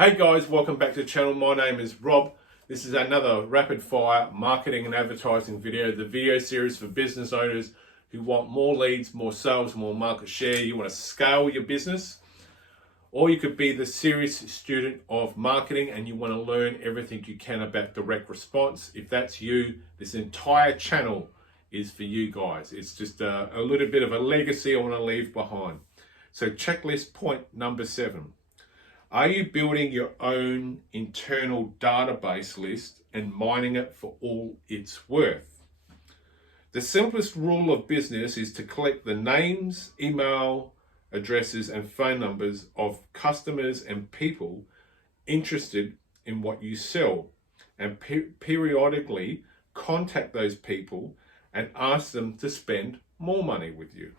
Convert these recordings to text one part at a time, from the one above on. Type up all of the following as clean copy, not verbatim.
Hey guys, welcome back to the channel. My name is Rob. This is another rapid fire marketing and advertising video, the video series for business owners who want more leads, more sales, more market share. You want to scale your business, or you could be the serious student of marketing and you want to learn everything you can about direct response. If that's you, this entire channel is for you guys. It's just a little bit of a legacy I want to leave behind. So checklist point number 7. Are you building your own internal database list and mining it for all it's worth? The simplest rule of business is to collect the names, email addresses, and phone numbers of customers and people interested in what you sell, and periodically contact those people and ask them to spend more money with you.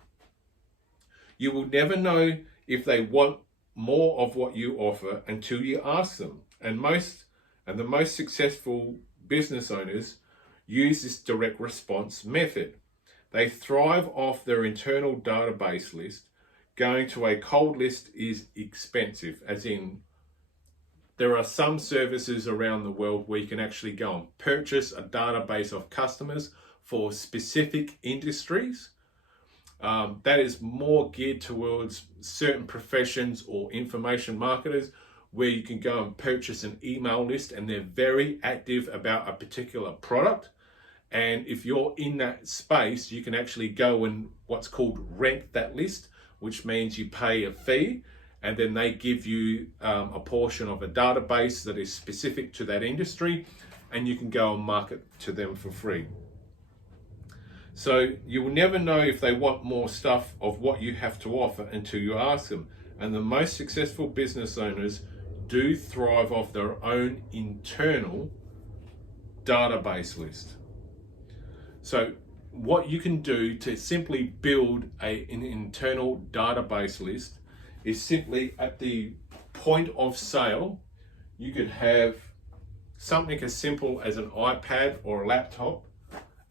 You will never know if they want more of what you offer until you ask them. And the most successful business owners use this direct response method. They thrive off their internal database list. Going to a cold list is expensive, as in there are some services around the world where you can actually go and purchase a database of customers for specific industries. That is more geared towards certain professions or information marketers, where you can go and purchase an email list and they're very active about a particular product. And if you're in that space, you can actually go and what's called rent that list, which means you pay a fee and then they give you a portion of a database that is specific to that industry, and you can go and market to them for free. So you will never know if they want more stuff of what you have to offer until you ask them. And the most successful business owners do thrive off their own internal database list. So what you can do to simply build an internal database list is simply at the point of sale, you could have something as simple as an iPad or a laptop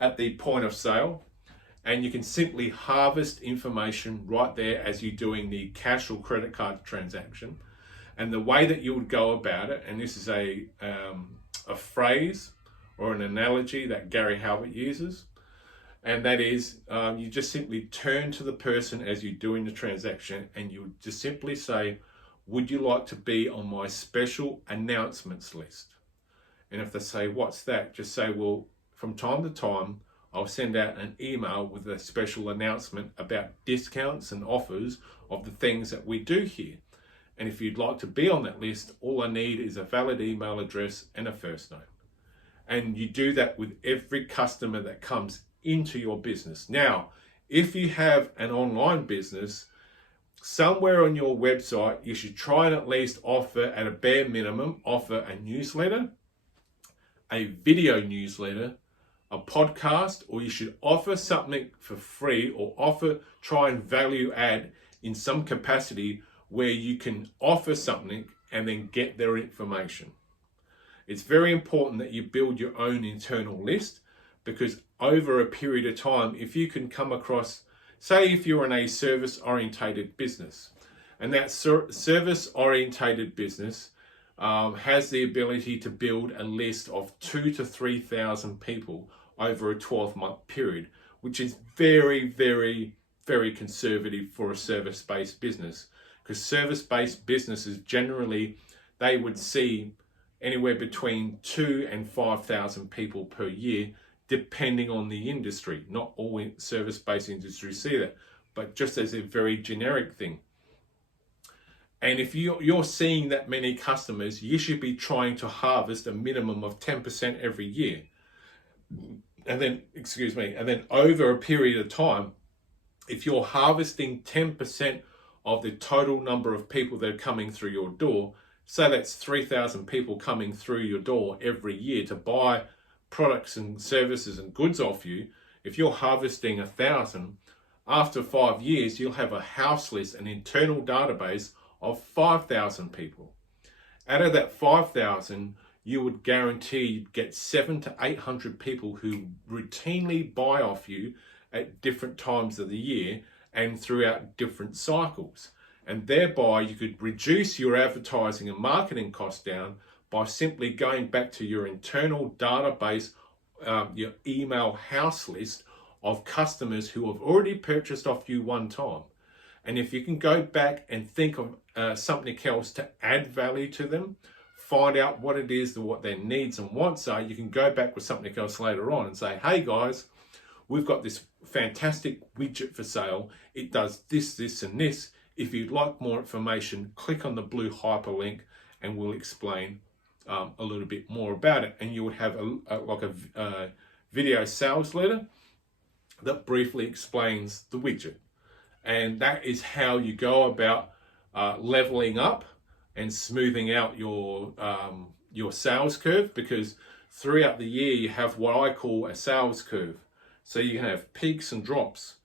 at the point of sale, and you can simply harvest information right there as you're doing the cash or credit card transaction. And the way that you would go about it, and this is a phrase or an analogy that Gary Halbert uses, and that is you just simply turn to the person as you're doing the transaction and you just simply say, would you like to be on my special announcements list? And if they say, what's that? Just say, well, from time to time, I'll send out an email with a special announcement about discounts and offers of the things that we do here. And if you'd like to be on that list, all I need is a valid email address and a first name. And you do that with every customer that comes into your business. Now, if you have an online business, somewhere on your website, you should try and at least offer, at a bare minimum, offer a newsletter, a video newsletter, a podcast, or you should offer something for free, or try and value add in some capacity where you can offer something and then get their information. It's very important that you build your own internal list, because over a period of time, if you can come across, say if you're in a service orientated business, and that service orientated business has the ability to build a list of 2,000 to 3,000 people over a 12-month period, which is very, very, very conservative for a service-based business. Because service-based businesses generally, they would see anywhere between 2,000 and 5,000 people per year, depending on the industry. Not all service-based industries see that, but just as a very generic thing. And if you're seeing that many customers, you should be trying to harvest a minimum of 10% every year. And then over a period of time, if you're harvesting 10% of the total number of people that are coming through your door, say that's 3,000 people coming through your door every year to buy products and services and goods off you. If you're harvesting 1,000, after 5 years, you'll have a house list, an internal database of 5,000 people. Out of that 5,000, you would guarantee you'd get 700 to 800 people who routinely buy off you at different times of the year and throughout different cycles. And thereby you could reduce your advertising and marketing costs down by simply going back to your internal database, your email house list of customers who have already purchased off you one time. And if you can go back and think of something else to add value to them, find out what it is, what their needs and wants are, you can go back with something else later on and say, hey guys, we've got this fantastic widget for sale. It does this, this, and this. If you'd like more information, click on the blue hyperlink and we'll explain a little bit more about it. And you would have a video sales letter that briefly explains the widget. And that is how you go about leveling up and smoothing out your sales curve, because throughout the year you have what I call a sales curve. So you can have peaks and drops.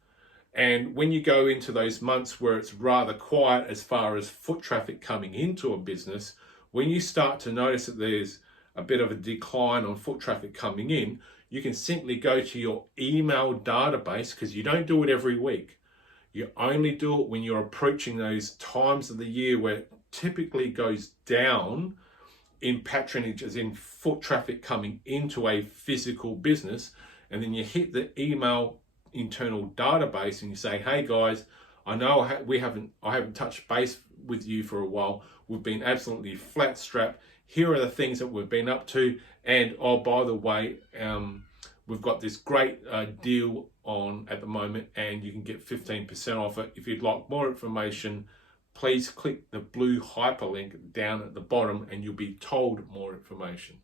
And when you go into those months where it's rather quiet as far as foot traffic coming into a business, when you start to notice that there's a bit of a decline on foot traffic coming in, you can simply go to your email database, because you don't do it every week. You only do it when you're approaching those times of the year where it typically goes down in patronage, as in foot traffic coming into a physical business. And then you hit the email internal database and you say, hey guys, I know I haven't touched base with you for a while. We've been absolutely flat strapped. Here are the things that we've been up to. And oh, by the way, we've got this great deal on at the moment, and you can get 15% off it. If you'd like more information, please click the blue hyperlink down at the bottom and you'll be told more information.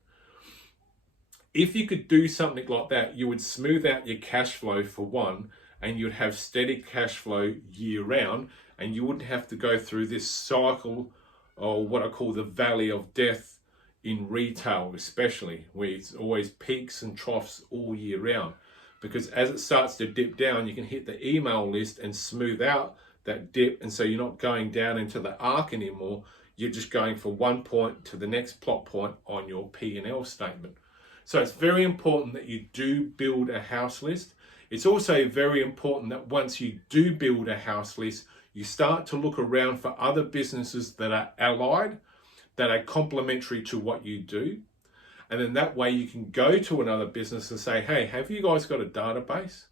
If you could do something like that, you would smooth out your cash flow for one, and you'd have steady cash flow year round, and you wouldn't have to go through this cycle, or what I call the valley of death in retail, especially, where it's always peaks and troughs all year round. Because as it starts to dip down, you can hit the email list and smooth out that dip, and so you're not going down into the arc anymore. You're just going from one point to the next plot point on your P&L statement. So it's very important that you do build a house list. It's also very important that once you do build a house list, you start to look around for other businesses that are allied, that are complementary to what you do. And then that way you can go to another business and say, hey, have you guys got a database?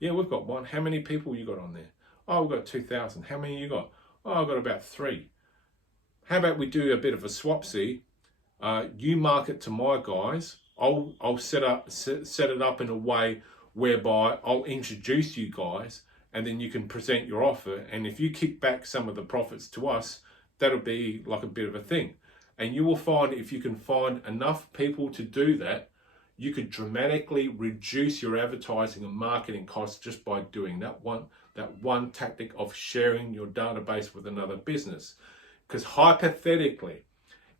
Yeah, we've got one. How many people you got on there? Oh, we've got 2,000. How many you got? Oh, I've got about 3. How about we do a bit of a swapsy? You market to my guys. I'll set it up in a way whereby I'll introduce you guys, and then you can present your offer. And if you kick back some of the profits to us, that'll be like a bit of a thing. And you will find, if you can find enough people to do that, you could dramatically reduce your advertising and marketing costs just by doing that one tactic of sharing your database with another business. Because hypothetically,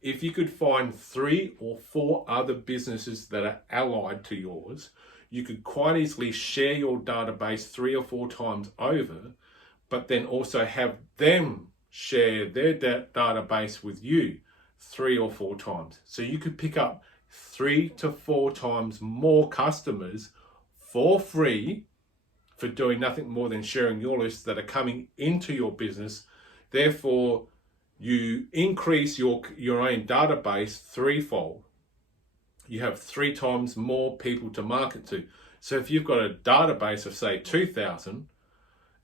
if you could find 3 or 4 other businesses that are allied to yours, you could quite easily share your database 3 or 4 times over, but then also have them share their database with you 3 or 4 times. So you could pick up 3 to 4 times more customers for free for doing nothing more than sharing your list that are coming into your business. Therefore, you increase your own database 3-fold. You have 3 times more people to market to. So if you've got a database of say 2,000,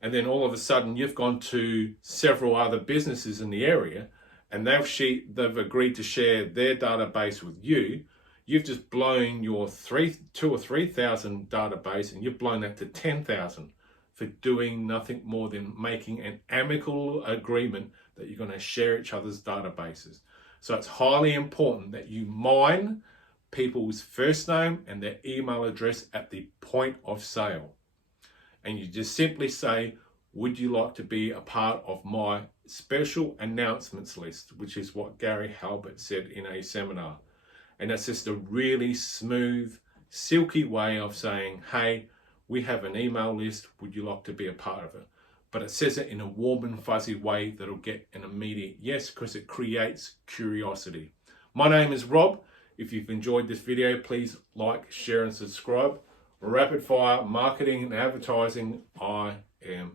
and then all of a sudden you've gone to several other businesses in the area, and they've agreed to share their database with you, you've just blown your 2,000 or 3,000 database, and you've blown that to 10,000 for doing nothing more than making an amicable agreement that you're going to share each other's databases. So it's highly important that you mine people's first name and their email address at the point of sale. And you just simply say, would you like to be a part of my special announcements list, which is what Gary Halbert said in a seminar. And that's just a really smooth, silky way of saying, hey, we have an email list, would you like to be a part of it? But it says it in a warm and fuzzy way that'll get an immediate yes, because it creates curiosity. My name is Rob. If you've enjoyed this video, please like, share and subscribe. Rapid fire marketing and advertising, I am